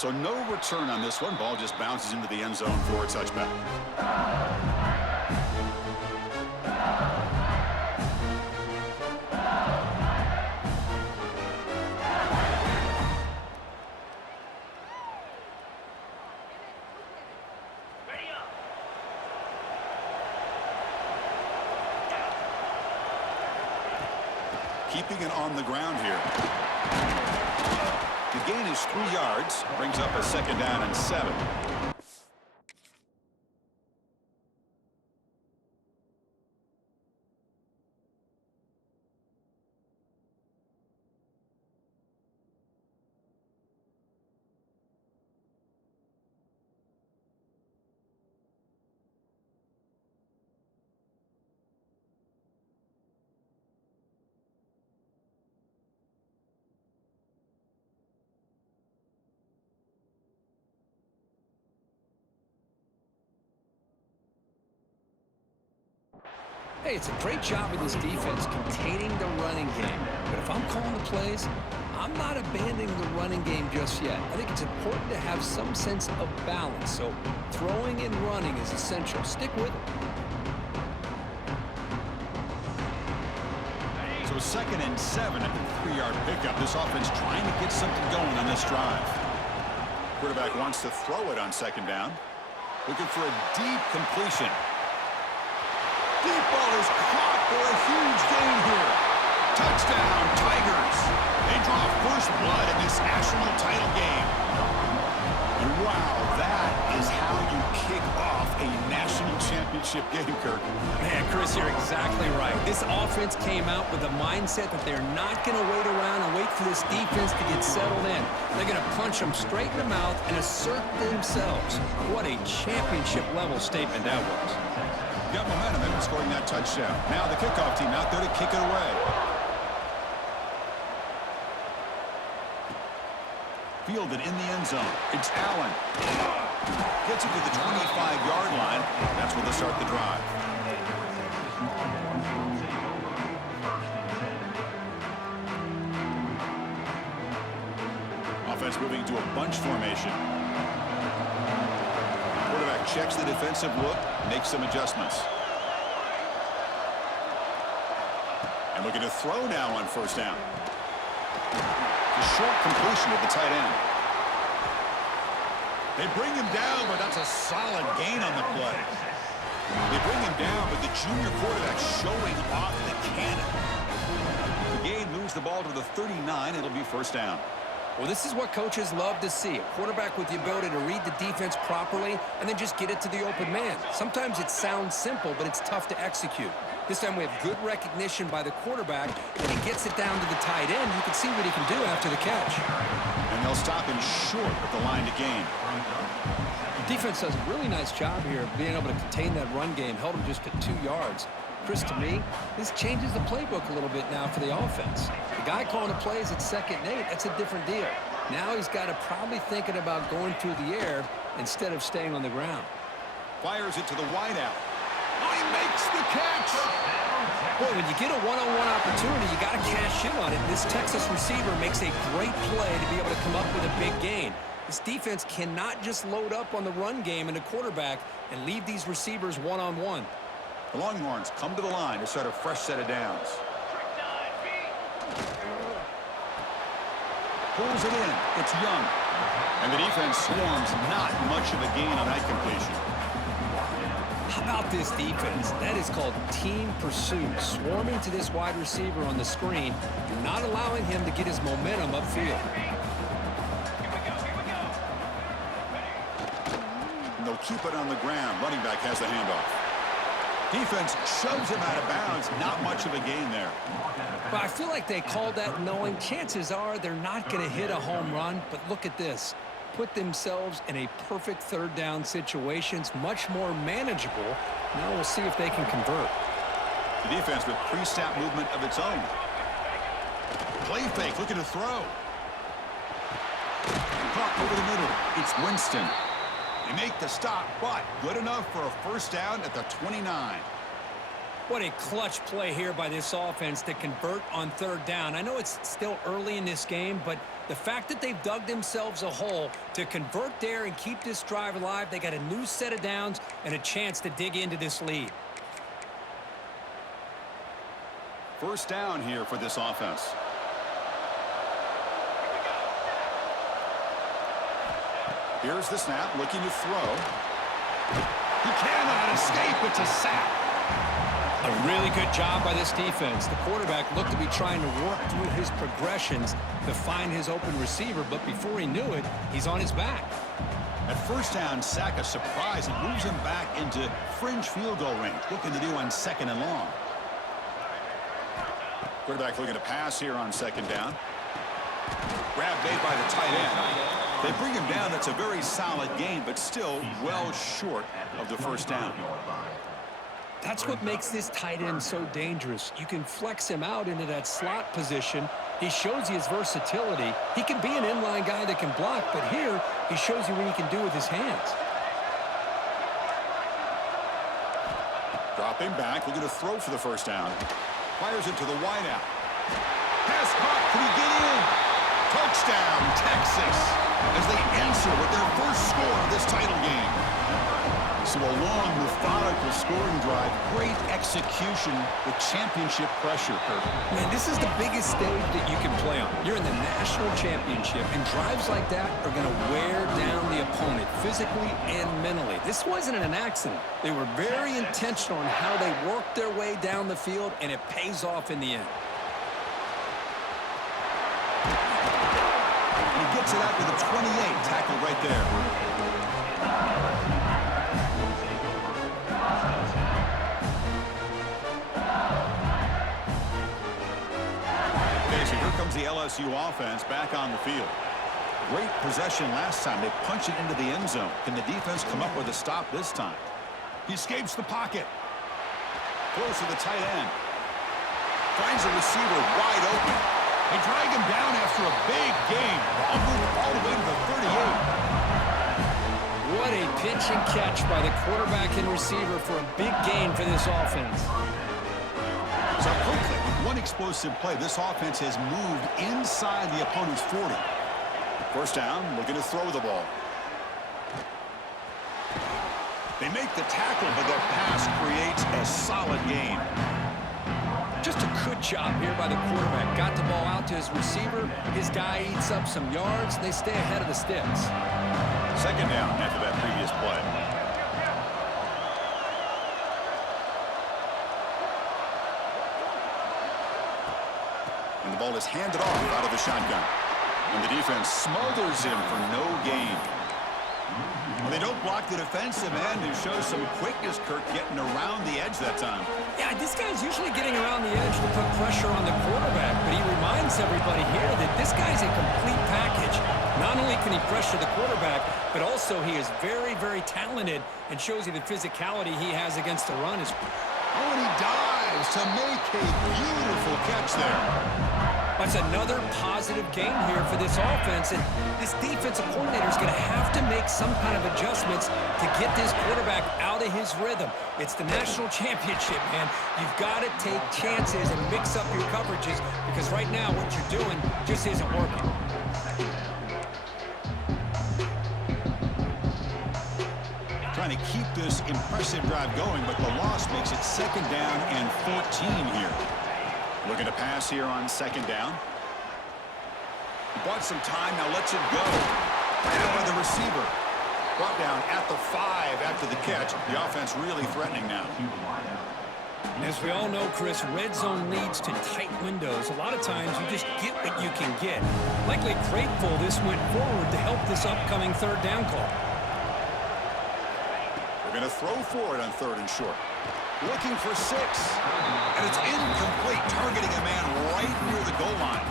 So no return on this one. Ball just bounces into the end zone for a touchback. Keeping it on the ground here. The gain is 3 yards. Brings up a 2nd down and 7. Hey, it's a great job of this defense containing the running game. But if I'm calling the plays, I'm not abandoning the running game just yet. I think it's important to have some sense of balance. So throwing and running is essential. Stick with it. So 2nd and 7 at the 3-yard pickup. This offense trying to get something going on this drive. Quarterback wants to throw it on 2nd down. Looking for a deep completion. Deep ball is caught for a huge gain here. Touchdown, Tigers. They draw first blood in this national title game. And wow, that is how you kick off a national championship game, Kirk. Man, Chris, you're exactly right. This offense came out with a mindset that they're not going to wait around and wait for this defense to get settled in. They're going to punch them straight in the mouth and assert themselves. What a championship-level statement that was. Got momentum in scoring that touchdown. Now the kickoff team out there to kick it away. Fielded in the end zone. It's Allen. Gets it to the 25-yard line. That's where they start the drive. Offense moving to a bunch formation. Quarterback checks the defensive look, makes some adjustments. And looking to throw now on 1st down. A short completion at the tight end. They bring him down, but that's a solid gain on the play. They bring him down, but the junior quarterback showing off the cannon. The gain moves the ball to the 39. It'll be 1st down. Well, this is what coaches love to see. A quarterback with the ability to read the defense properly and then just get it to the open man. Sometimes it sounds simple, but it's tough to execute. This time we have good recognition by the quarterback. When he gets it down to the tight end, you can see what he can do after the catch. And they'll stop him short at the line to gain. The defense does a really nice job here of being able to contain that run game. Held him just at 2 yards. Chris, to me, this changes the playbook a little bit now for the offense. The guy calling the plays at 2nd and 8, that's a different deal. Now he's got to probably thinking about going through the air instead of staying on the ground. Fires it to the wideout. Oh, he makes the catch. Boy, when you get a one-on-one opportunity, you got to cash in on it. This Texas receiver makes a great play to be able to come up with a big gain. This defense cannot just load up on the run game and the quarterback and leave these receivers one-on-one. The Longhorns come to the line to start a fresh set of downs. Pulls it in. It's Young. And the defense swarms. Not much of a gain on that completion. How about this defense? That is called team pursuit. Swarming to this wide receiver on the screen, not allowing him to get his momentum upfield. And they'll keep it on the ground. Running back has the handoff. Defense shoves him out of bounds. Not much of a gain there. But I feel like they called that knowing chances are they're not going to hit a home run. But look at this. Put themselves in a perfect 3rd down situation. It's much more manageable. Now we'll see if they can convert. The defense with pre-snap movement of its own. Play fake, looking to throw. Caught over the middle. It's Winston. They make the stop, but good enough for a 1st down at the 29. What a clutch play here by this offense to convert on third down. I know it's still early in this game, but the fact that they've dug themselves a hole to convert there and keep this drive alive, they got a new set of downs and a chance to dig into this lead. First down here for this offense. Here's the snap, looking to throw. He cannot escape. It's a sack. A really good job by this defense. The quarterback looked to be trying to work through his progressions to find his open receiver, but before he knew it, he's on his back. At first down, sack a surprise and moves him back into fringe field goal range, looking to do on second and long. Quarterback looking to pass here on second down. Grab made by the tight end. They bring him down. That's a very solid gain, but still well short of the first down. That's what makes this tight end so dangerous. You can flex him out into that slot position. He shows you his versatility. He can be an inline guy that can block, but here he shows you what he can do with his hands. Dropping back, looking to throw for the first down. Fires it to the wideout. Pass caught. Can he get in? Touchdown, Texas, as they answer with their first score of this title game. So a long, methodical scoring drive, great execution with championship pressure, Kirk. Man, this is the biggest stage that you can play on. You're in the national championship, and drives like that are going to wear down the opponent physically and mentally. This wasn't an accident. They were very intentional on how they worked their way down the field, and it pays off in the end. And he gets it out to the 28, tackled right there. The LSU offense back on the field. Great possession last time. They punch it into the end zone. Can the defense come up with a stop this time? He escapes the pocket. Throws to the tight end. Finds a receiver wide open. They drag him down after a big game. Ball moved all the way to the 38. What a pitch and catch by the quarterback and receiver for a big gain for this offense. So quickly, with one explosive play, this offense has moved inside the opponent's 40. First down, looking to throw the ball. They make the tackle, but their pass creates a solid gain. Just a good job here by the quarterback. Got the ball out to his receiver. His guy eats up some yards. They stay ahead of the sticks. Second down after that previous play. And the ball is handed off out of the shotgun. And the defense smothers him for no gain. Well, they don't block the defensive end, who shows some quickness, Kirk, getting around the edge that time. Yeah, this guy's usually getting around the edge to put pressure on the quarterback, but he reminds everybody here that this guy's a complete package. Not only can he pressure the quarterback, but also he is very, very talented and shows you the physicality he has against the run. Oh, and he dives to make a beautiful catch there. That's another positive game here for this offense, and this defensive coordinator is going to have to make some kind of adjustments to get this quarterback out of his rhythm. It's the national championship, man. You've got to take chances and mix up your coverages, because right now what you're doing just isn't working. Trying to keep this impressive drive going, but the loss makes it second down and 14 here. Looking to pass here on second down. He bought some time, now lets it go. Down by the receiver. Brought down at the 5 after the catch. The offense really threatening now. As we all know, Chris, red zone leads to tight windows. A lot of times you just get what you can get. Likely grateful this went forward to help this upcoming third down call. We're going to throw for it on third and short. Looking for 6. And it's incomplete, targeting a man right near the goal line.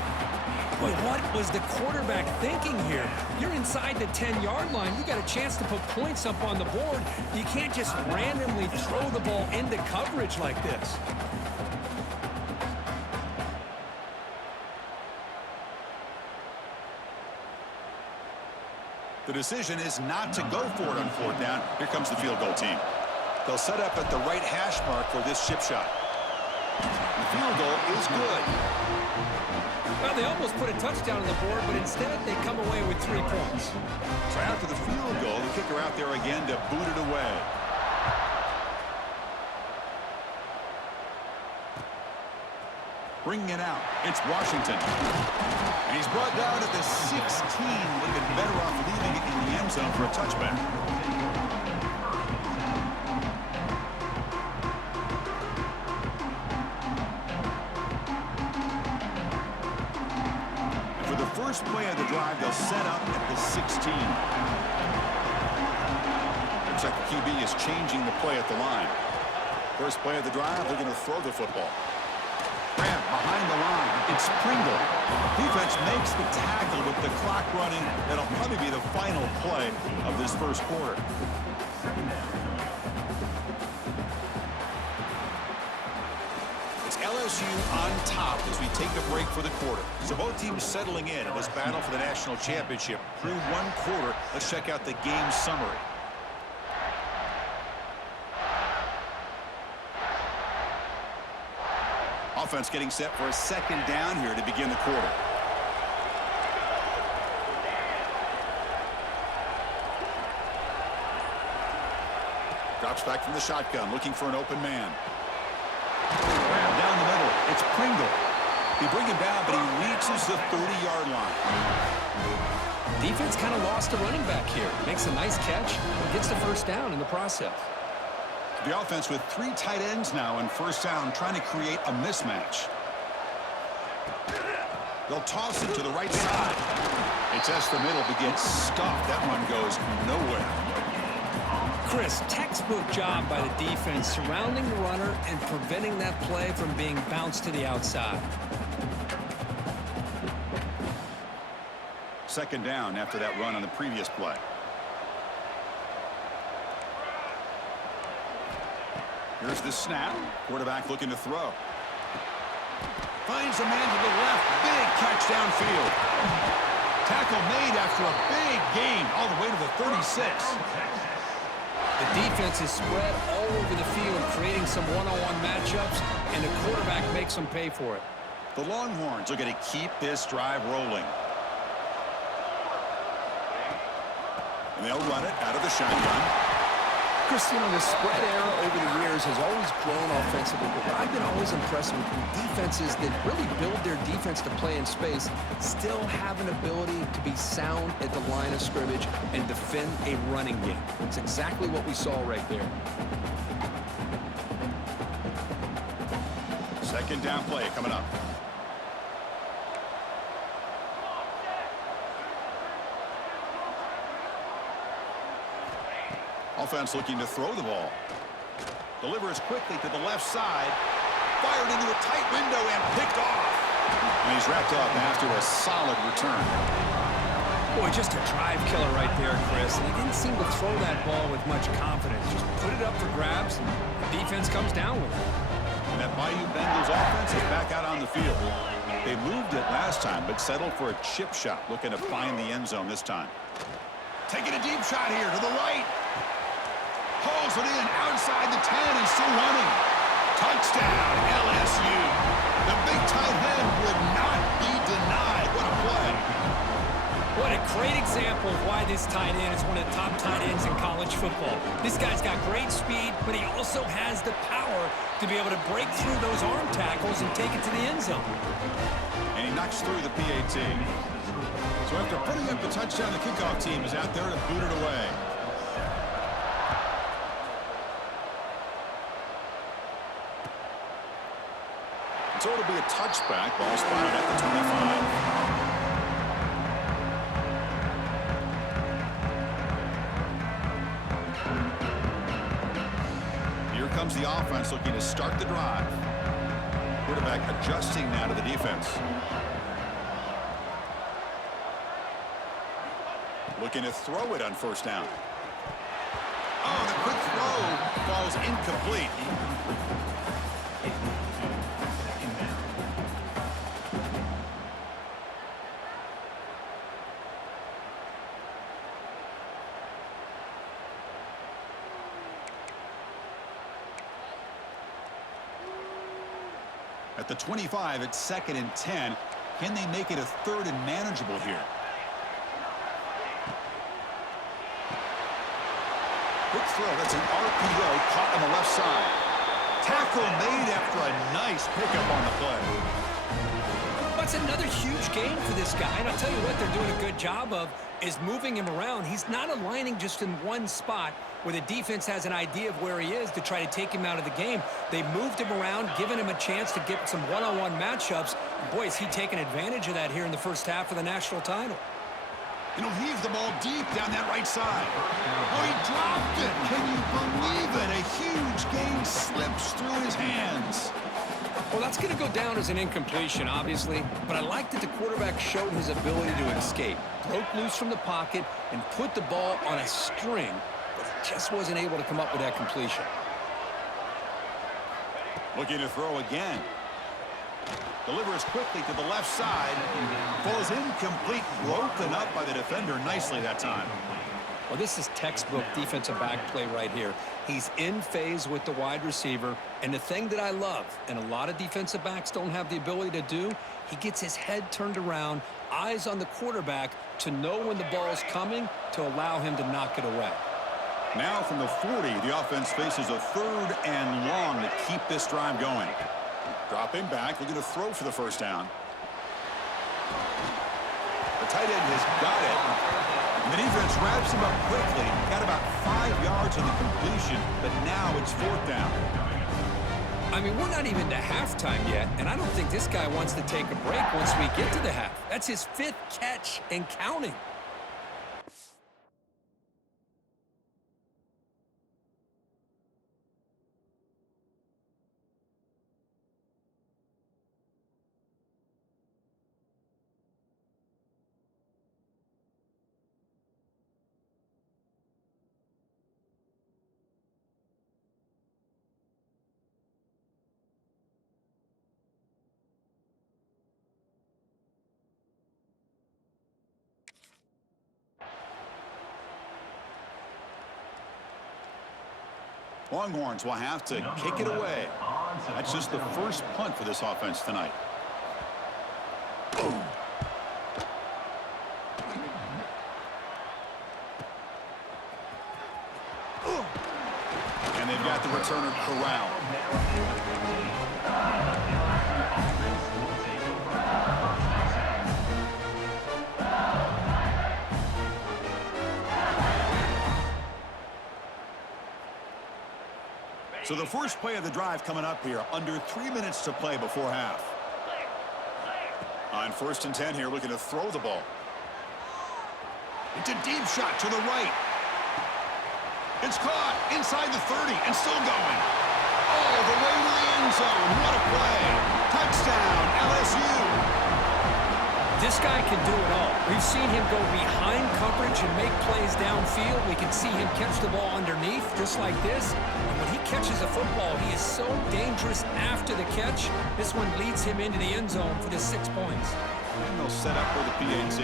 Boy, what was the quarterback thinking here? You're inside the 10-yard line. You got a chance to put points up on the board. You can't just randomly throw the ball into coverage like this. The decision is not to go for it on fourth down. Here comes the field goal team. They'll set up at the right hash mark for this chip shot. field goal is good. Well, they almost put a touchdown on the board, but instead they come away with 3 points. So after the field goal, the kicker out there again to boot it away. Bringing it out, it's Washington. And he's brought down at the 16. Would have been better off leaving it in the end zone for a touchback. And for the first play of the drive, they'll set up at the 16. Looks like the QB is changing the play at the line. First play of the drive, they're going to throw the football. Grab behind the line. It's Pringle. Defense makes the tackle with the clock running. That'll probably be the final play of this first quarter. It's LSU on top as we take a break for the quarter. So both teams settling in this battle for the national championship through one quarter. Let's check out the game summary. Offense getting set for a second down here to begin the quarter. Drops back from the shotgun, looking for an open man. Grab down the middle. It's Pringle. They bring him down, but he reaches the 30-yard line. Defense kind of lost the running back here. Makes a nice catch and gets the first down in the process. The offense with 3 tight ends now in first down, trying to create a mismatch. They'll toss it to the right side. They test the middle, but gets stuffed. That one goes nowhere. Chris, textbook job by the defense surrounding the runner and preventing that play from being bounced to the outside. Second down after that run on the previous play. Here's the snap. Quarterback looking to throw. Finds a man to the left. Big catch downfield. Tackle made after a big gain all the way to the 36. The defense is spread all over the field, creating some one-on-one matchups, and the quarterback makes them pay for it. The Longhorns are going to keep this drive rolling. And they'll run it out of the shotgun. Christian, the spread era over the years has always grown offensively, but what I've been always impressed with defenses that really build their defense to play in space still have an ability to be sound at the line of scrimmage and defend a running game. It's exactly what we saw right there. Second down play coming up. Offense looking to throw the ball. Delivers quickly to the left side. Fired into a tight window and picked off. And he's wrapped up after a solid return. Boy, just a drive killer right there, Chris. And he didn't seem to throw that ball with much confidence. Just put it up for grabs, and the defense comes down with it. And that Bayou Bengals offense is back out on the field. They moved it last time, but settled for a chip shot, looking to find the end zone this time. Taking a deep shot here to the right. Pulls it in outside the 10 and still running. Touchdown, LSU. The big tight end would not be denied. What a play. What a great example of why this tight end is one of the top tight ends in college football. This guy's got great speed, but he also has the power to be able to break through those arm tackles and take it to the end zone. And he knocks through the PAT. So after putting up the touchdown, the kickoff team is out there to boot it away. So it'll be a touchback. Ball spotted at the 25. Here comes the offense looking to start the drive. Quarterback adjusting now to the defense. Looking to throw it on first down. Oh, the quick throw falls incomplete. At the 25, it's 2nd and 10. Can they make it a 3rd and manageable here? Quick throw. That's an RPO caught on the left side. Tackle made after a nice pickup on the play. That's another huge gain for this guy. And I'll tell you what they're doing a good job of is moving him around. He's not aligning just in one spot where the defense has an idea of where he is to try to take him out of the game. They moved him around, giving him a chance to get some one-on-one matchups. And boy, is he taking advantage of that here in the first half of the national title. And he'll heave the ball deep down that right side. Oh, he dropped it. Can you believe it? A huge gain slips through his hands. Well, that's going to go down as an incompletion, obviously, but I like that the quarterback showed his ability to escape, broke loose from the pocket, and put the ball on a string, but he just wasn't able to come up with that completion. Looking to throw again. Delivers quickly to the left side. Falls incomplete, broken up by the defender nicely that time. Well, this is textbook defensive back play right here. He's in phase with the wide receiver, and the thing that I love, and a lot of defensive backs don't have the ability to do, he gets his head turned around, eyes on the quarterback to know when the ball's coming to allow him to knock it away. Now from the 40, the offense faces a 3rd and long to keep this drive going. Dropping back, looking to throw for the first down. The tight end has got it. And the defense wraps him up quickly. Got about 5 yards on the completion, but now it's 4th down. I mean, we're not even to halftime yet, and I don't think this guy wants to take a break once we get to the half. That's his 5th catch and counting. Longhorns will have to kick it away. That's just the first punt for this offense tonight. Boom. And they've got the returner corralled. So the first play of the drive coming up here, under 3 minutes to play before half. On 1st and 10 here, looking to throw the ball. It's a deep shot to the right. It's caught inside the 30 and still going. Oh, the way to the end zone. What a play. Touchdown, LSU. This guy can do it all. We've seen him go behind coverage and make plays downfield. We can see him catch the ball underneath just like this. And when he catches a football, he is so dangerous after the catch. This one leads him into the end zone for the 6 points. And they'll set up for the PAT.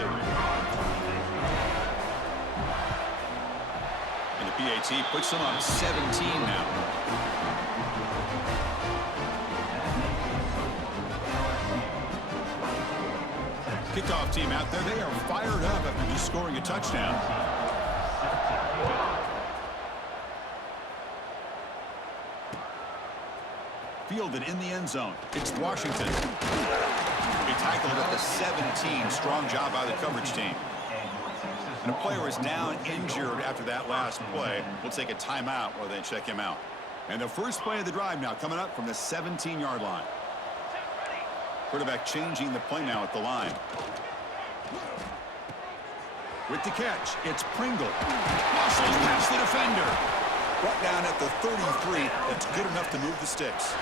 And the PAT puts them on 17 now. Kickoff team out there. They are fired up after just scoring a touchdown. Fielded in the end zone. It's Washington. They tackled at the 17. Strong job by the coverage team. And a player is down injured after that last play. We'll take a timeout while they check him out. And the first play of the drive now coming up from the 17-yard line. Quarterback changing the play now at the line. With the catch, it's Pringle. Muscles past the defender. Brought down at the 33. That's good enough to move the sticks.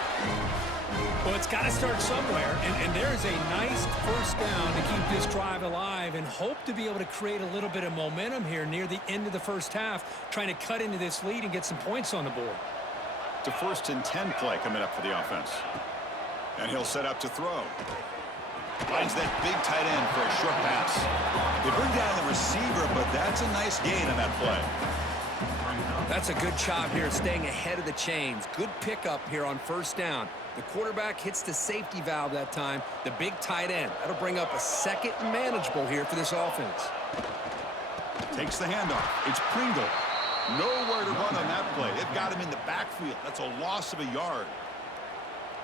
Well, it's got to start somewhere, and there's a nice first down to keep this drive alive and hope to be able to create a little bit of momentum here near the end of the first half, trying to cut into this lead and get some points on the board. It's a 1st and 10 play coming up for the offense. And he'll set up to throw. Finds that big tight end for a short pass. They bring down the receiver, but that's a nice gain on that play. That's a good job here staying ahead of the chains. Good pickup here on first down. The quarterback hits the safety valve that time, the big tight end. That'll bring up a second and manageable here for this offense. Takes the handoff. It's Pringle. Nowhere to run on that play. They've got him in the backfield. That's a loss of a yard.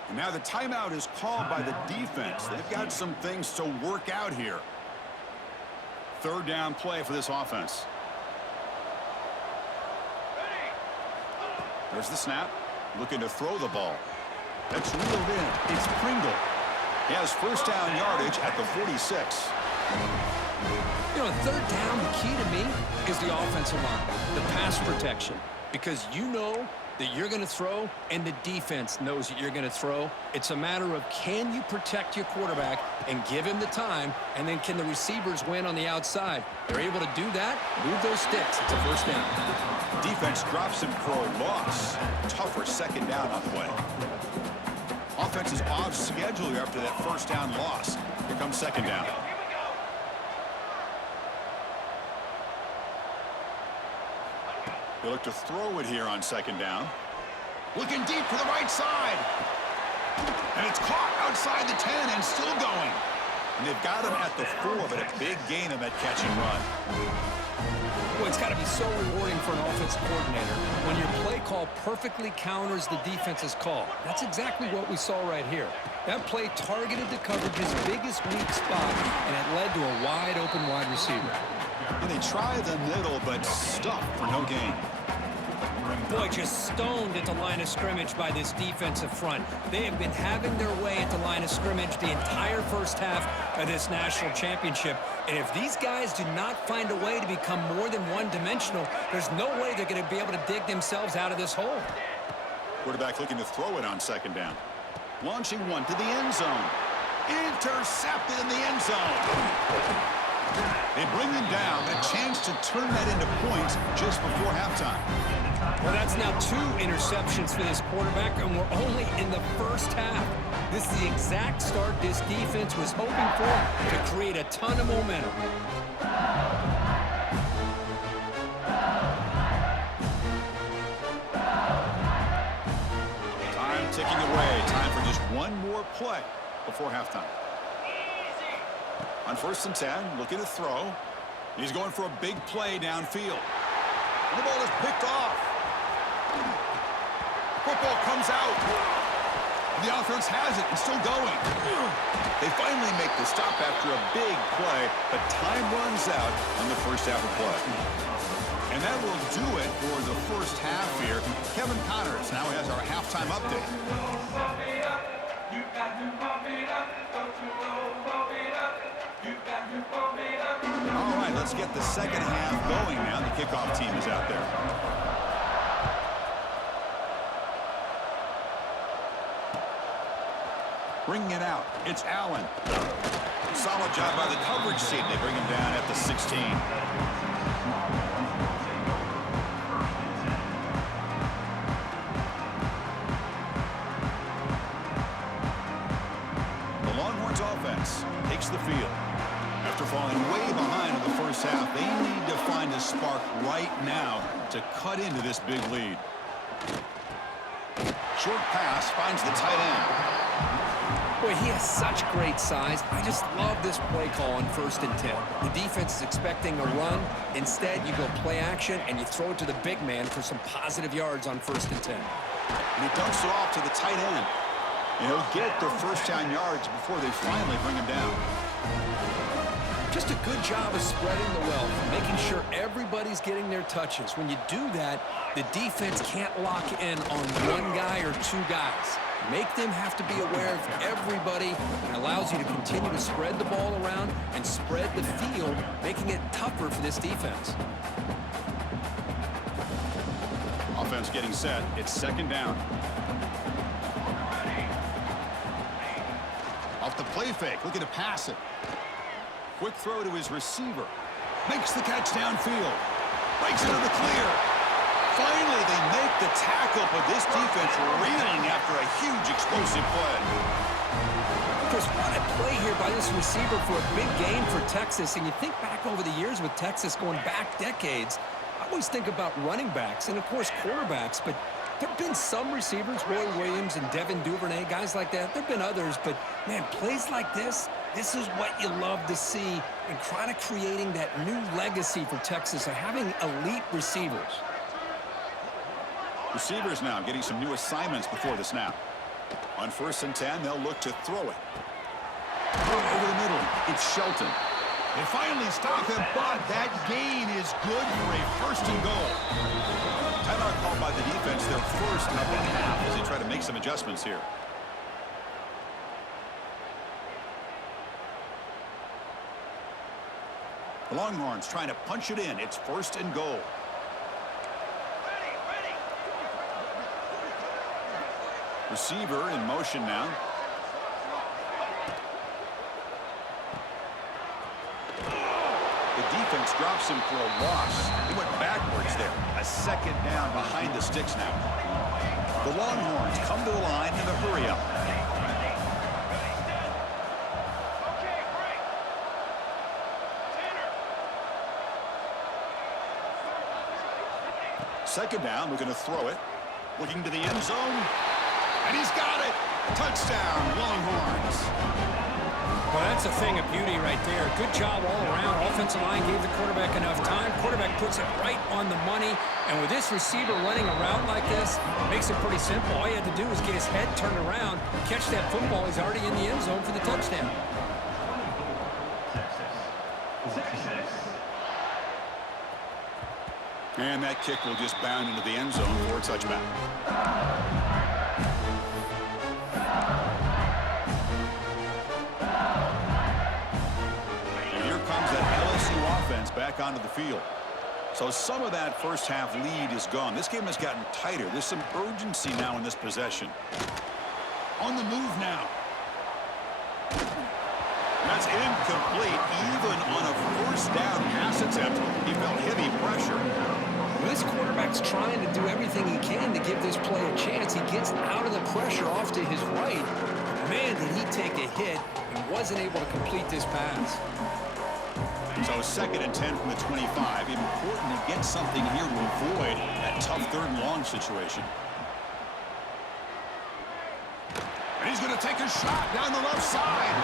And now the timeout is called by the defense. They've got some things to work out here. Third down play for this offense. There's the snap. Looking to throw the ball. That's reeled in. It's Pringle. He has first down yardage at the 46. You know, third down, the key to me is the offensive line, the pass protection, because you know that you're going to throw and the defense knows that you're going to throw. It's a matter of can you protect your quarterback and give him the time, and then can the receivers win on the outside? They're able to do that, move those sticks. It's a first down. Defense drops him for a loss. Tougher second down on the way. Offense is off schedule here after that first down loss. Here comes second down. They look to throw it here on second down. Looking deep for the right side. And it's caught outside the 10 and still going. And they've got him at the 4, but a big gain on that catch and run. Well, it's got to be so rewarding for an offensive coordinator when your play call perfectly counters the defense's call. That's exactly what we saw right here. That play targeted the coverage's biggest weak spot, and it led to a wide-open wide receiver. And they try the middle, but stuff for no gain. Boy, just stoned at the line of scrimmage by this defensive front. They have been having their way at the line of scrimmage the entire first half of this national championship. And if these guys do not find a way to become more than one-dimensional, there's no way they're going to be able to dig themselves out of this hole. Quarterback looking to throw it on second down. Launching one to the end zone. Intercepted in the end zone. They bring him down. A chance to turn that into points just before halftime. Well, that's now 2 interceptions for this quarterback, and we're only in the first half. This is the exact start this defense was hoping for to create a ton of momentum. Time ticking away. Time for just one more play before halftime. On first and 10, looking to throw. He's going for a big play downfield. And the ball is picked off. Football comes out. The offense has it and still going. They finally make the stop after a big play, but time runs out on the first half of play. And that will do it for the first half here. Kevin Connors now has our halftime update. All right, let's get the second half going now. The kickoff team is out there. Bringing it out, it's Allen. Solid job by the coverage team. They bring him down at the 16. The Longhorns offense takes the field. After falling way behind in the first half, they need to find a spark right now to cut into this big lead. Short pass finds the tight end. Boy, he has such great size. I just love this play call on first and 10. The defense is expecting a run. Instead, you go play action, and you throw it to the big man for some positive yards on first and 10. And he dumps it off to the tight end. And he'll get the first down yards before they finally bring him down. Just a good job of spreading the wealth, making sure everybody's getting their touches. When you do that, the defense can't lock in on one guy or 2 guys. Make them have to be aware of everybody, and allows you to continue to spread the ball around and spread the field, making it tougher for this defense. Offense getting set. It's second down. Off the play fake, looking to pass it. Quick throw to his receiver. Makes the catch downfield. Breaks into the clear. Finally, they make the tackle, but this defense reeling after a huge explosive play. Chris, what a play here by this receiver for a big gain for Texas. And you think back over the years with Texas going back decades, always think about running backs and, of course, quarterbacks, but there have been some receivers, Roy Williams and Devin Duvernay, guys like that. There have been others, but, man, plays like this is what you love to see and kind of creating that new legacy for Texas of having elite receivers. Receivers now getting some new assignments before the snap. On 1st and 10, they'll look to throw it. Over the middle, it's Shelton. They finally stop him, but that gain is good for a 1st and goal. Timeout called by the defense, their first of the half, as they try to make some adjustments here. The Longhorns trying to punch it in. It's 1st and goal. Receiver in motion now. The defense drops him for a loss. He went backwards there. A 2nd down behind the sticks now. The Longhorns come to the line in a hurry-up. Second down, we're going to throw it. Looking to the end zone. And he's got it. Touchdown, Longhorns. Well, that's a thing of beauty right there. Good job all around. Offensive line gave the quarterback enough time. Quarterback puts it right on the money. And with this receiver running around like this, makes it pretty simple. All you had to do was get his head turned around, catch that football. He's already in the end zone for the touchdown. And that kick will just bound into the end zone for a touchback. And here comes that LSU offense back onto the field. So some of that first half lead is gone. This game has gotten tighter. There's some urgency now in this possession. On the move now. That's incomplete. Even on a 1st down pass attempt, he felt heavy pressure. Well, this quarterback's trying to do everything he can to give this play a chance. He gets out of the pressure off to his right. Man, did he take a hit and wasn't able to complete this pass. So 2nd and 10 from the 25. Important to get something here to avoid that tough 3rd and long situation. And he's going to take a shot down the left side.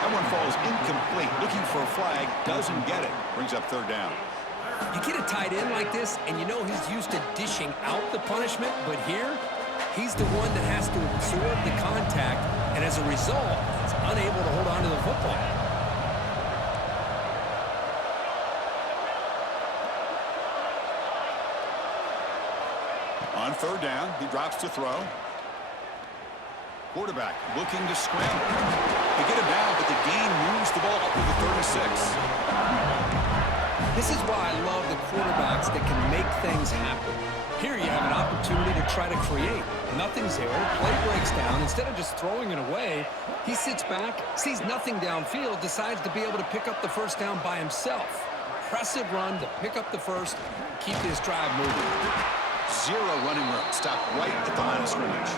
That one falls incomplete. Looking for a flag, doesn't get it. Brings up 3rd down. You get a tight end like this, and you know he's used to dishing out the punishment, but here, he's the one that has to absorb the contact, and as a result, he's unable to hold on to the football. On 3rd down, he drops to throw. Quarterback looking to scramble. They get him down, but the gain moves the ball up to the 36. This is why I love the quarterbacks that can make things happen. Here you have an opportunity to try to create. Nothing's there. Play breaks down. Instead of just throwing it away, he sits back, sees nothing downfield, decides to be able to pick up the 1st down by himself. Impressive run to pick up the 1st, keep this drive moving. 0 running room. Stopped right at the line of scrimmage.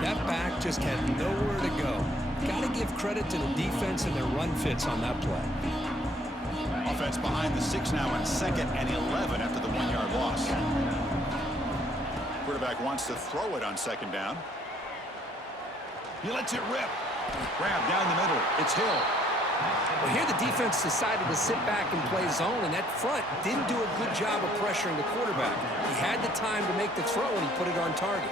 That back just had nowhere to go. Got to give credit to the defense and their run fits on that play. Offense behind the 6 now on 2nd and 11 after the 1-yard loss. Quarterback wants to throw it on 2nd down. He lets it rip. Grab down the middle. It's Hill. Well, here the defense decided to sit back and play zone, and that front didn't do a good job of pressuring the quarterback. He had the time to make the throw, and he put it on target.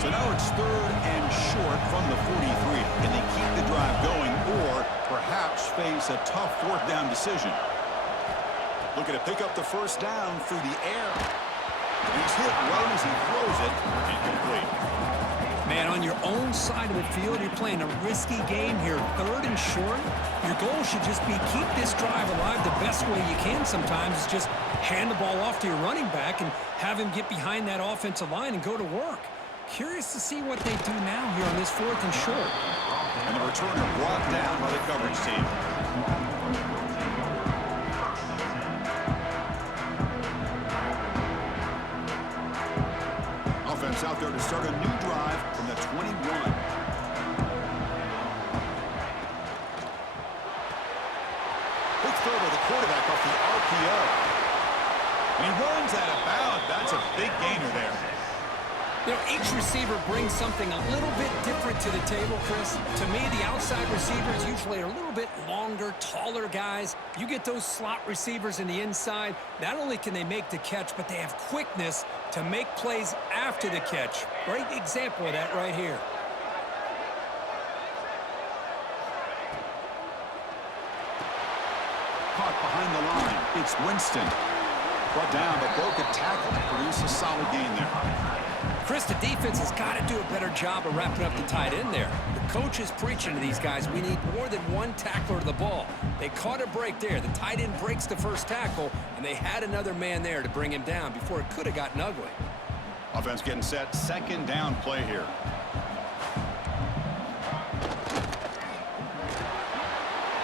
So now it's 3rd and short from the 43. Can they keep the drive going or perhaps face a tough 4th down decision? Looking to pick up the 1st down through the air. He's hit right as he throws it. Incomplete. Man, on your own side of the field, you're playing a risky game here. 3rd and short. Your goal should just be keep this drive alive the best way you can sometimes. Is just hand the ball off to your running back and have him get behind that offensive line and go to work. Curious to see what they do now here on this 4th and short. And the returner brought down by the coverage team. Offense out there to start throw by the quarterback off the RPO. And he runs out of bounds. That's a big gainer there. You know, each receiver brings something a little bit different to the table, Chris. To me, the outside receivers usually are a little bit longer, taller guys. You get those slot receivers in the inside, not only can they make the catch, but they have quickness to make plays after the catch. Great example of that right here. Caught behind the line. It's Winston. Brought down, but broke a tackle to produce a solid gain there. Chris, the defense has got to do a better job of wrapping up the tight end there. The coach is preaching to these guys, we need more than one tackler to the ball. They caught a break there. The tight end breaks the first tackle, and they had another man there to bring him down before it could have gotten ugly. Offense getting set. Second down play here.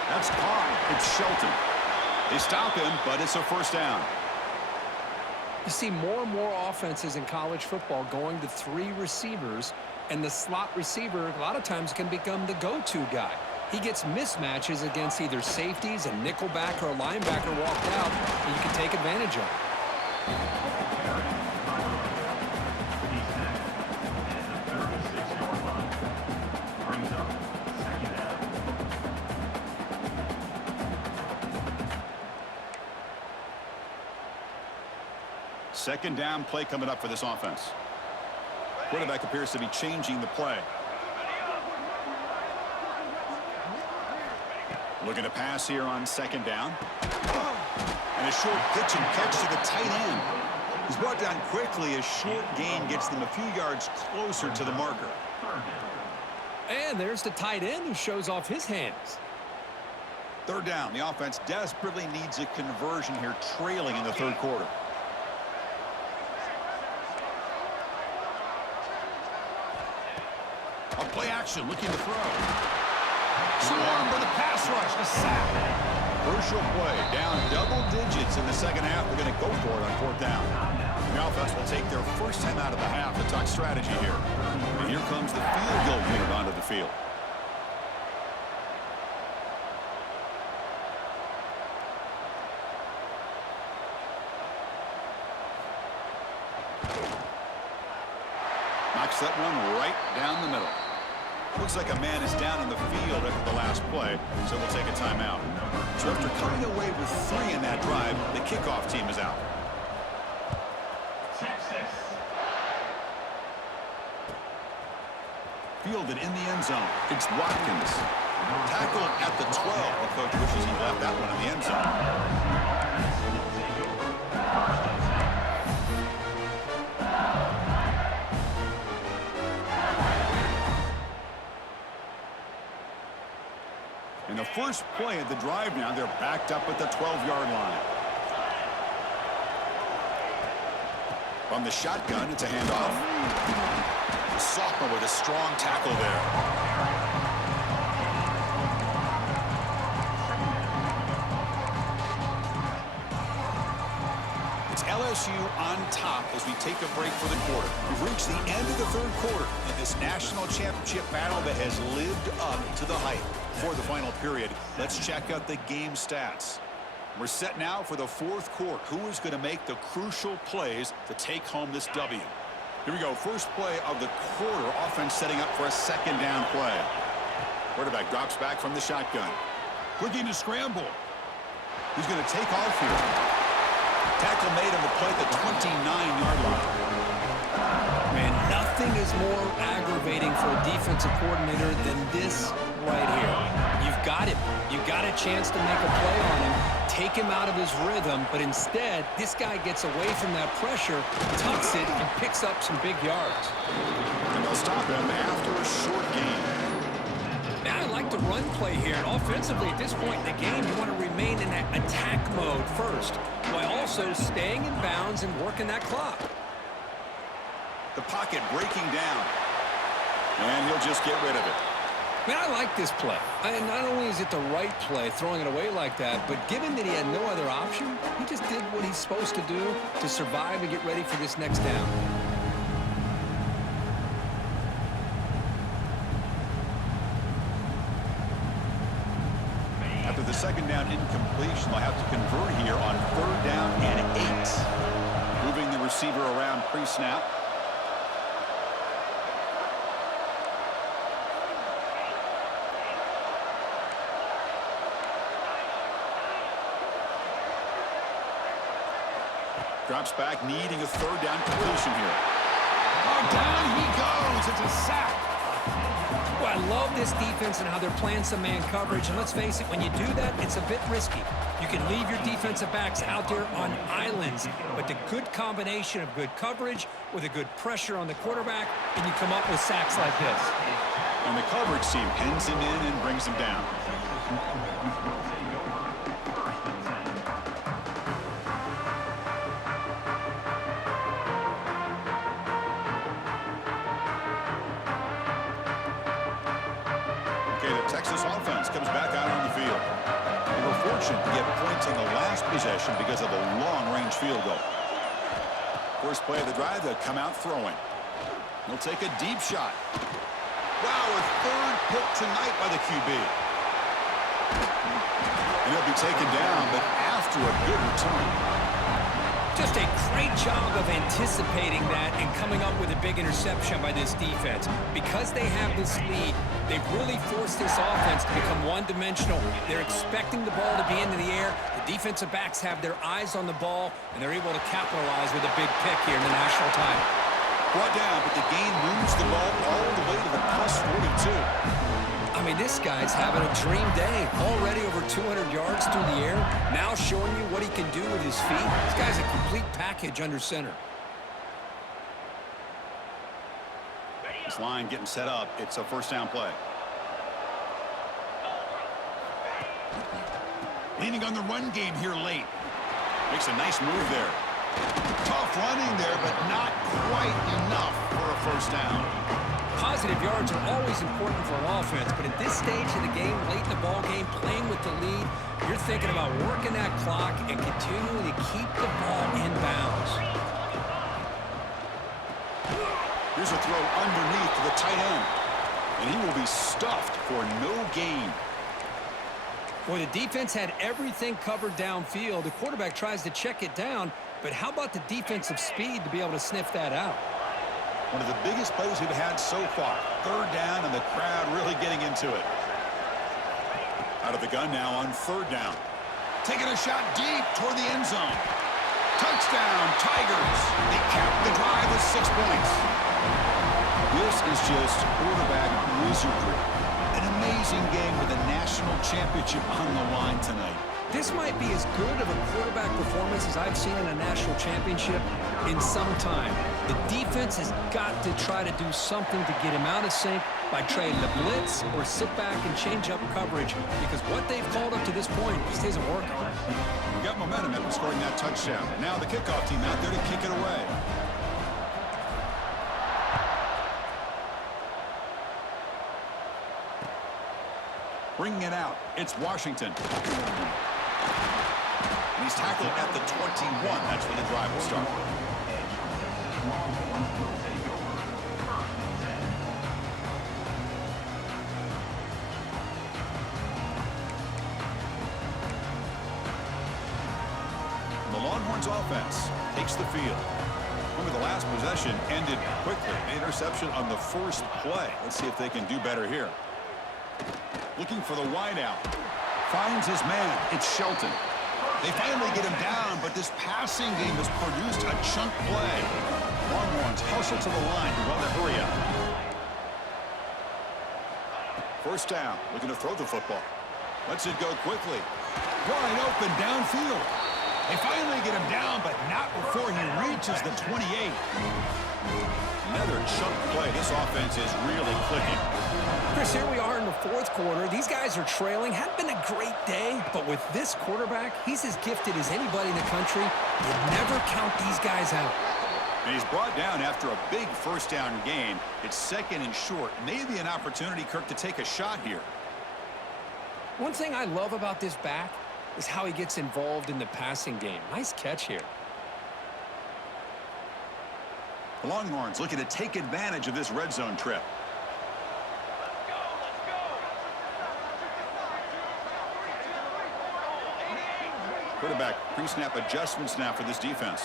That's caught. It's Shelton. They stop him, but it's a first down. You see more and more offenses in college football going to 3 receivers, and the slot receiver a lot of times can become the go-to guy. He gets mismatches against either safeties, a nickelback, or a linebacker walked out, and you can take advantage of it. Second down play coming up for this offense. Quarterback appears to be changing the play. Looking to pass here on second down. And a short pitch and catch to the tight end. He's brought down quickly. A short gain gets them a few yards closer to the marker. And there's the tight end who shows off his hands. Third down. The offense desperately needs a conversion here, trailing in the third quarter. Play action, looking to throw. Swarmed by the pass rush, a sack. Crucial play, down double digits in the second half. They're going to go for it on fourth down. The offense will take their first time out of the half to talk strategy here. And here comes the field goal unit onto the field. Knocks that one right down the middle. Looks like a man is down in the field after the last play, so we'll take a timeout. So after coming away with 3 in that drive, the kickoff team is out. Fielded in the end zone. It's Watkins. Tackled at the 12. The coach wishes he left that one in the end zone. In the first play of the drive now, they're backed up at the 12-yard line. From the shotgun, it's a handoff. Sophomore with a strong tackle there. It's LSU on top as we take a break for the quarter. We've reached the end of the third quarter in this national championship battle that has lived up to the hype. For the final period, let's check out the game stats. We're set now for the fourth quarter. Who is going to make the crucial plays to take home this W? Here we go. First play of the quarter. Offense setting up for a second down play. Quarterback drops back from the shotgun. Looking to scramble. He's going to take off here. Tackle made on the play at the 29-yard line. Man, nothing is more aggravating for a defensive coordinator than this right here. You've got him. You've got a chance to make a play on him, take him out of his rhythm, but instead, this guy gets away from that pressure, tucks it, and picks up some big yards. And they'll stop him after a short gain. Now I like the run play here. And offensively, at this point in the game, you want to remain in that attack mode first, while also staying in bounds and working that clock. The pocket breaking down. And he'll just get rid of it. Man, I like this play. And not only is it the right play, throwing it away like that, but given that he had no other option, he just did what he's supposed to do to survive and get ready for this next down. After the second down incompletion, 3rd down and 8. Moving the receiver around pre-snap. Drops back, needing a 3rd down completion here. Oh, down he goes. It's a sack. Well, I love this defense and how they're playing some man coverage. And let's face it, when you do that, it's a bit risky. You can leave your defensive backs out there on islands, but the good combination of good coverage with a good pressure on the quarterback, and you come up with sacks like this. And the coverage team pins him in and brings him down. Texas offense comes back out on the field. They were fortunate to get points on the last possession because of a long-range field goal. First play of the drive, they'll come out throwing. He'll take a deep shot. Wow, a 3rd pick tonight by the QB. And he'll be taken down, but after a good return. Just a great job of anticipating that and coming up with a big interception by this defense. Because they have this lead, they've really forced this offense to become one-dimensional. They're expecting the ball to be into the air. The defensive backs have their eyes on the ball, and they're able to capitalize with a big pick here in the national title. Brought down, but the game moves the ball all the way to the plus 42. I mean, this guy's having a dream day. Already over 200 yards through the air. Now showing you what he can do with his feet. This guy's a complete package under center. This line getting set up. It's a 1st down play. Leaning on the run game here late. Makes a nice move there. Tough running there, but not quite enough for a 1st down. Positive yards are always important for an offense, but at this stage of the game, late in the ball game, playing with the lead, you're thinking about working that clock and continuing to keep the ball in bounds. Here's a throw underneath to the tight end, and he will be stuffed for no gain. Boy, the defense had everything covered downfield. The quarterback tries to check it down, but how about the defensive speed to be able to sniff that out? One of the biggest plays we've had so far. 3rd down, and the crowd really getting into it. Out of the gun now on 3rd down. Taking a shot deep toward the end zone. Touchdown, Tigers. They capped the drive with 6 points. This is just quarterback wizardry. An amazing game with a national championship on the line tonight. This might be as good of a quarterback performance as I've seen in a national championship in some time. The defense has got to try to do something to get him out of sync by trading the blitz or sit back and change up coverage, because what they've called up to this point just isn't working. We got momentum after scoring that touchdown. Now the kickoff team out there to kick it away. Bringing it out, it's Washington. And he's tackled at the 21. That's where the drive will start. The Longhorns offense takes the field. Remember, the last possession ended quickly. An interception on the first play. Let's see if they can do better here. Looking for the wideout. Finds his man. It's Shelton. They finally get him down, but this passing game has produced a chunk play. Longhorns hustle to the line to run the hurry up. 1st down. Looking to throw the football. Lets it go quickly. Wide open downfield. They finally get him down, but not before he reaches the 28. Another chunk play. This offense is really clicking. Chris, here we are in the 4th quarter. These guys are trailing. Hadn't been a great day, but with this quarterback, he's as gifted as anybody in the country. You never count these guys out. And he's brought down after a big 1st down gain. It's 2nd and short. Maybe an opportunity, Kirk, to take a shot here. One thing I love about this back is how he gets involved in the passing game. Nice catch here. The Longhorns looking to take advantage of this red zone trip. Quarterback pre-snap adjustments now for this defense.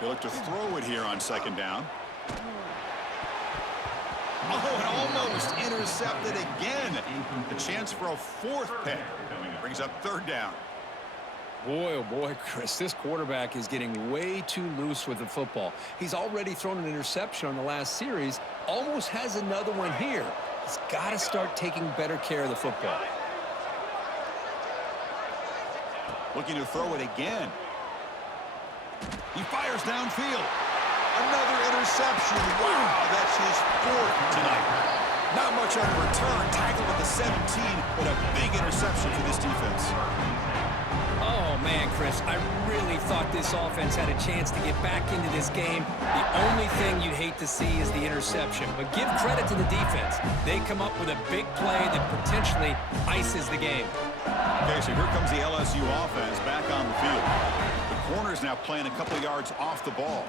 They look to throw it here on second down. Oh, and almost intercepted again. A chance for a fourth pick. Brings up third down. Boy, oh boy, Chris, this quarterback is getting way too loose with the football. He's already thrown an interception on the last series, almost has another one here. He's got to start taking better care of the football. Looking to throw it again. He fires downfield. Another interception. Wow, that's his fourth tonight. Not much on the return. Tackled at the 17, but a big interception for this defense. Oh, man, Chris, I really thought this offense had a chance to get back into this game. The only thing you'd hate to see is the interception. But give credit to the defense. They come up with a big play that potentially ices the game. Okay, so here comes the LSU offense back on the field. The corner's now playing a couple yards off the ball.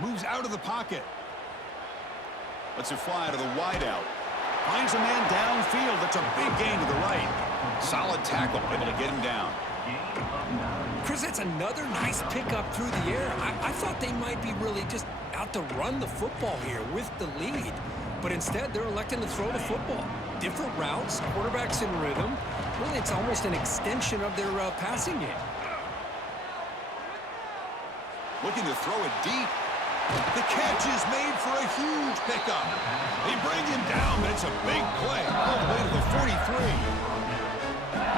Moves out of the pocket. Lets it fly to the wideout. Finds a man downfield. That's a big gain to the right. Solid tackle, able to get him down. Chris, that's another nice pickup through the air. I thought they might be really just out to run the football here with the lead. But instead, they're electing to throw the football. Different routes, quarterbacks in rhythm. Really, it's almost an extension of their passing game. Looking to throw it deep. The catch is made for a huge pickup. They bring him down, but it's a big play all the way to the 43.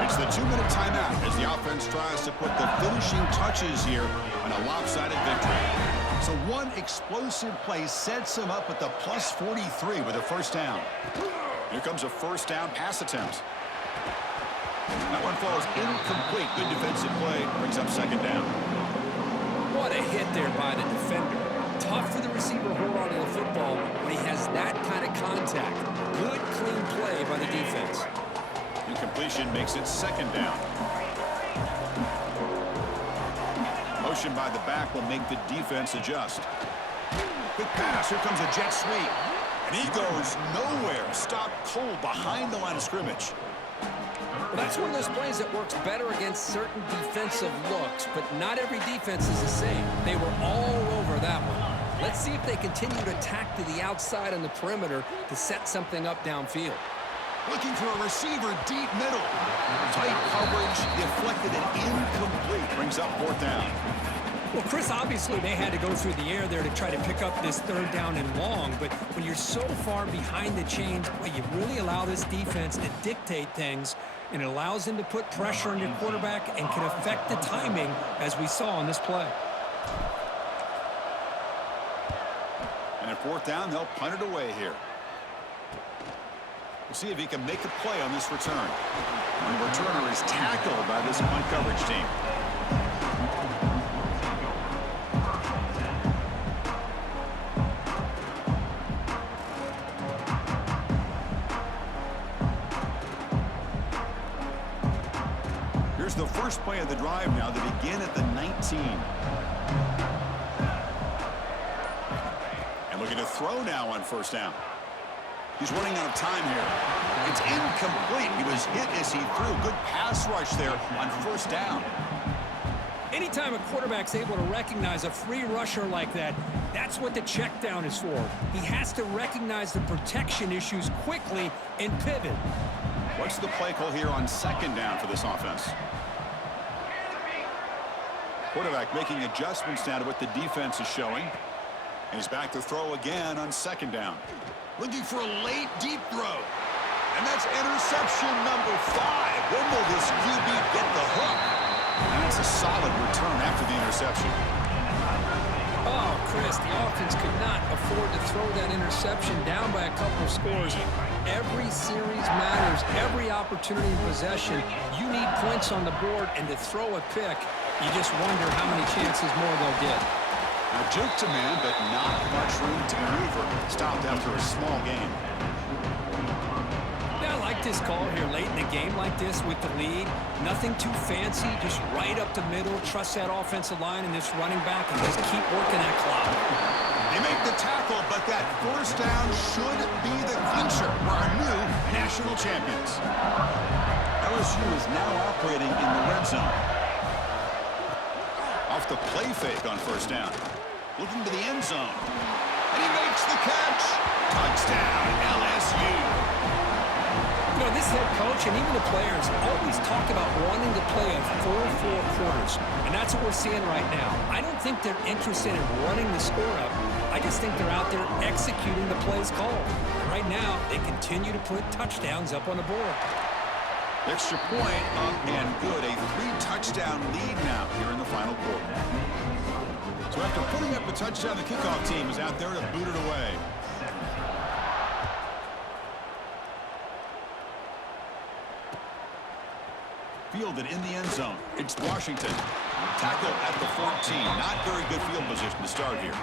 It's the 2-minute timeout as the offense tries to put the finishing touches here on a lopsided victory. So one explosive play sets him up at the plus 43 with a first down. Here comes a first down pass attempt. That one falls incomplete. Good defensive play. Brings up second down. What a hit there by the defender. Tough for the receiver to hold on to the football when he has that kind of contact. Good, clean play by the defense. Incompletion makes it second down. Motion by the back will make the defense adjust. Quick pass. Here comes a jet sweep. And he goes nowhere. Stopped cold behind the line of scrimmage. Well, that's one of those plays that works better against certain defensive looks, but not every defense is the same. They were all over that one. Let's see if they continue to attack to the outside on the perimeter to set something up downfield. Looking for a receiver deep middle. Tight coverage, deflected and incomplete. Brings up fourth down. Well, Chris, obviously they had to go through the air there to try to pick up this third down and long, but when you're so far behind the chains, boy, you really allow this defense to dictate things, and it allows them to put pressure on your quarterback and can affect the timing, as we saw on this play. And at fourth down, they'll punt it away here. We'll see if he can make a play on this return. And the returner is tackled by this punt coverage team. Here's the first play of the drive now. They begin at the 19. And looking to throw now on first down. He's running out of time here. It's incomplete. He was hit as he threw. Good pass rush there on first down. Anytime a quarterback's able to recognize a free rusher like that, that's what the check down is for. He has to recognize the protection issues quickly and pivot. What's the play call here on second down for this offense? Quarterback making adjustments down to what the defense is showing. And he's back to throw again on second down. Looking for a late deep throw. And that's interception number 5. When will this QB get the hook? And it's a solid return after the interception. Oh, Chris, the offense could not afford to throw that interception down by a couple of scores. Every series matters. Every opportunity in possession. You need points on the board, and to throw a pick, you just wonder how many chances more they'll get. Now, juke to man, but not much room to maneuver. Stopped after a small gain. Yeah, I like this call here late in the game like this with the lead. Nothing too fancy, just right up the middle. Trust that offensive line and this running back and just keep working that clock. They make the tackle, but that first down should be the clincher for our new national champions. LSU is now operating in the red zone. Off the play fake on first down. Looking to the end zone. And he makes the catch. Touchdown, LSU. You know, this head coach and even the players always talk about wanting to play a full 4 quarters. And that's what we're seeing right now. I don't think they're interested in running the score up. I just think they're out there executing the plays called. Right now, they continue to put touchdowns up on the board. Extra point up and good. A 3-touchdown lead now here in the final quarter. So after putting up a touchdown, the kickoff team is out there to boot it away. Fielded in the end zone. It's Washington. Tackle at the 14. Not very good field position to start here.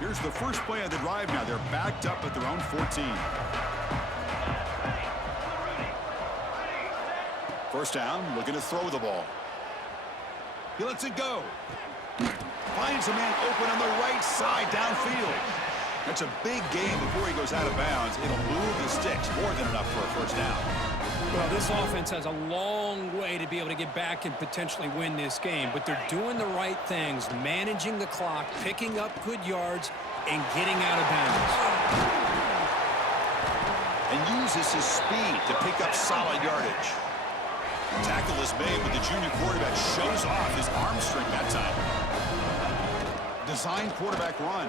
Here's the first play of the drive now. They're backed up at their own 14. First down, looking to throw the ball. He lets it go. Finds a man open on the right side downfield. That's a big gain before he goes out of bounds. It'll move the sticks. More than enough for a first down. Well, this offense has a long way to be able to get back and potentially win this game, but they're doing the right things, managing the clock, picking up good yards, and getting out of bounds. And uses his speed to pick up solid yardage. Tackle is made, but the junior quarterback shows off his arm strength that time. Design quarterback run.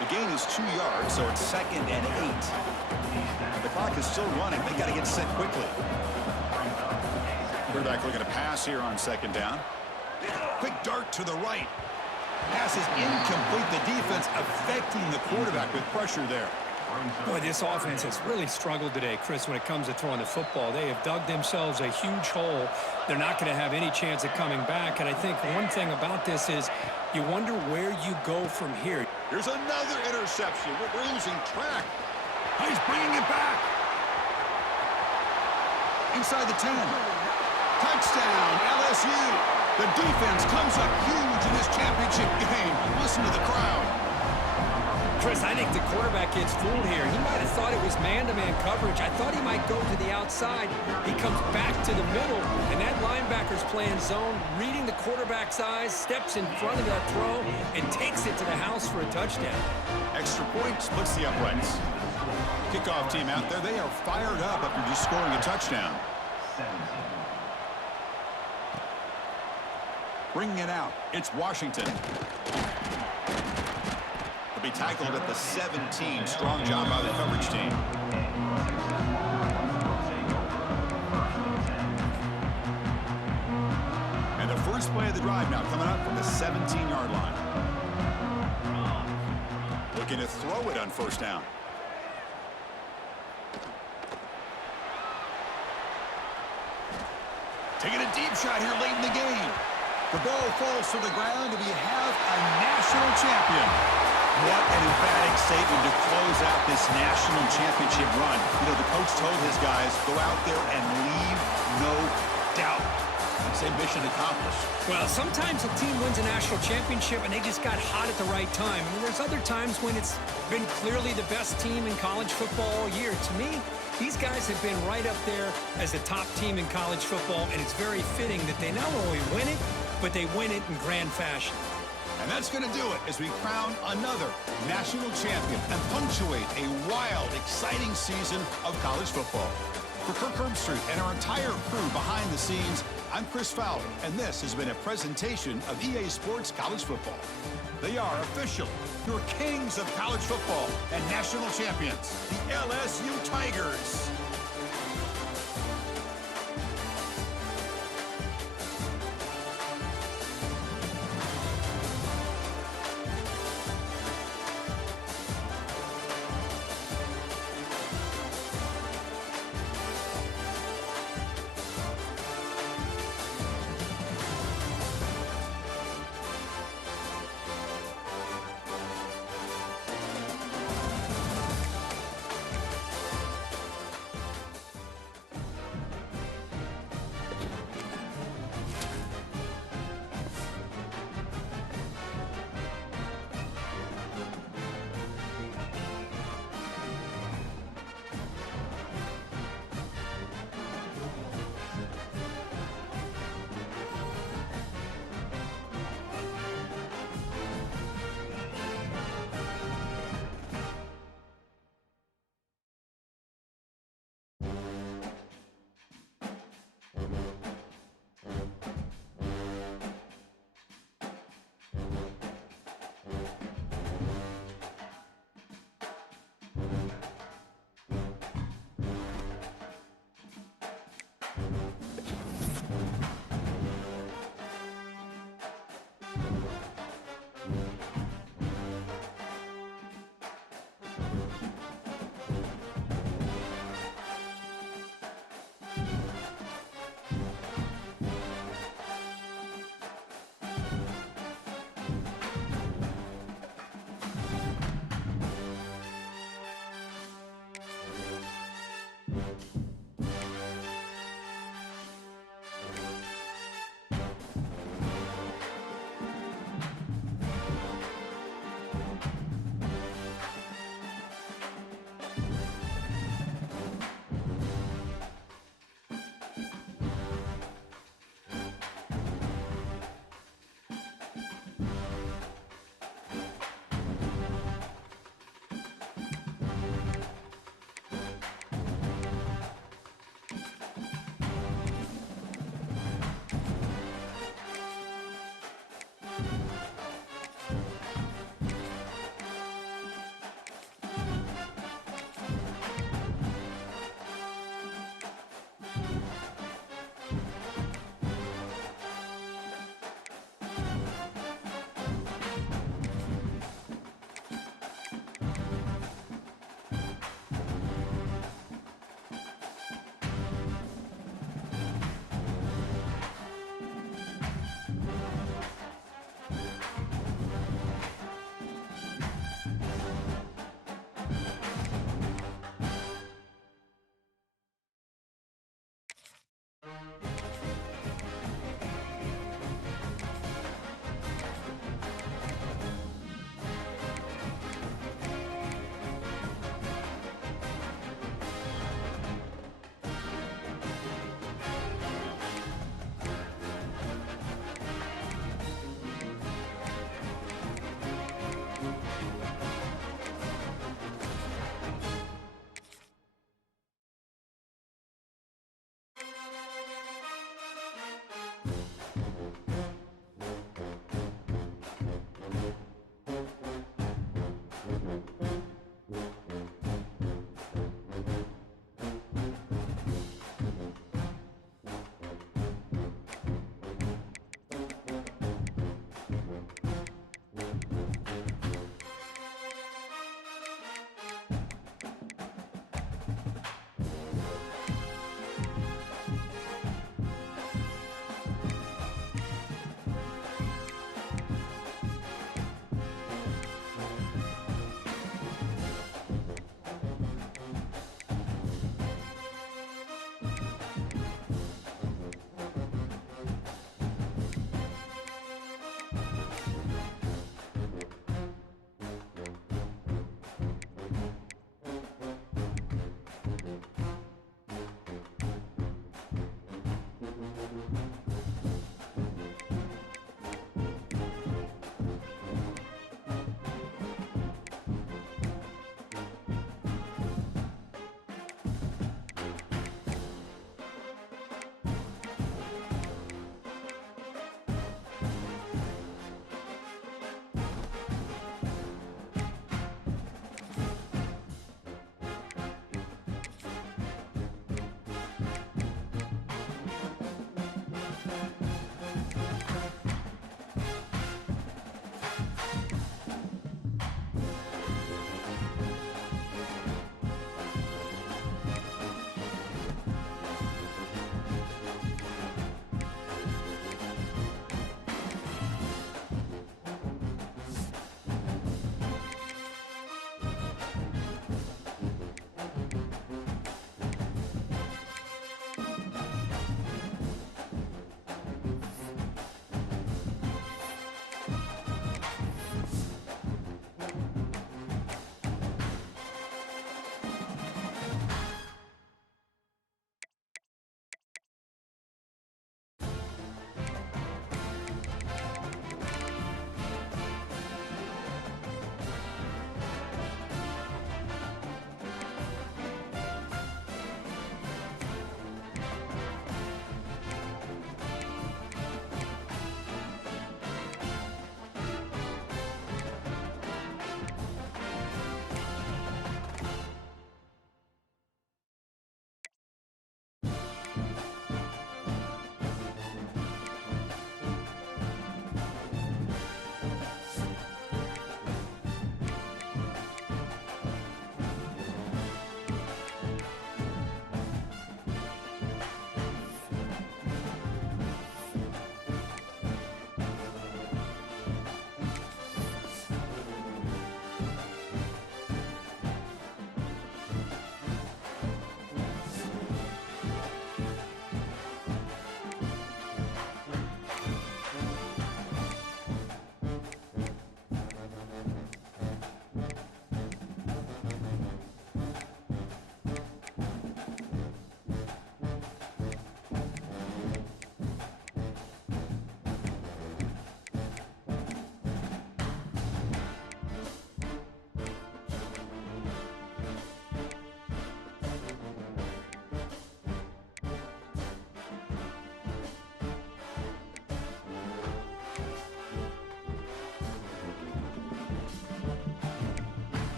The gain is 2 yards, so it's 2nd and 8. The clock is still running. They got to get set quickly. Quarterback looking to pass here on 2nd down. Quick dart to the right. Pass is incomplete. The defense affecting the quarterback with pressure there. Boy, this offense has really struggled today, Chris, when it comes to throwing the football. They have dug themselves a huge hole. They're not going to have any chance of coming back. And I think one thing about this is you wonder where you go from here. Here's another interception. We're losing track. He's bringing it back. Inside the 10. Touchdown, LSU. The defense comes up huge in this championship game. Listen to the crowd. Chris, I think the quarterback gets fooled here. He might have thought it was man-to-man coverage. I thought he might go to the outside. He comes back to the middle, and that linebacker's playing zone, reading the quarterback's eyes, steps in front of that throw, and takes it to the house for a touchdown. Extra point splits the uprights. Kickoff team out there, they are fired up after just scoring a touchdown. Bringing it out, it's Washington. Be tackled at the 17. Strong job by the coverage team. And the first play of the drive now coming up from the 17-yard line. Looking to throw it on first down. Taking a deep shot here late in the game. The ball falls to the ground, and we have a national champion. What an emphatic statement to close out this national championship run. You know, the coach told his guys, go out there and leave no doubt. I'd say mission accomplished. Well, sometimes a team wins a national championship and they just got hot at the right time. I mean, there's other times when it's been clearly the best team in college football all year. To me, these guys have been right up there as the top team in college football, and it's very fitting that they not only win it, but they win it in grand fashion. And that's going to do it as we crown another national champion and punctuate a wild, exciting season of college football. For Kirk Herbstreit and our entire crew behind the scenes, I'm Chris Fowler, and this has been a presentation of EA Sports College Football. They are officially your kings of college football and national champions, the LSU Tigers.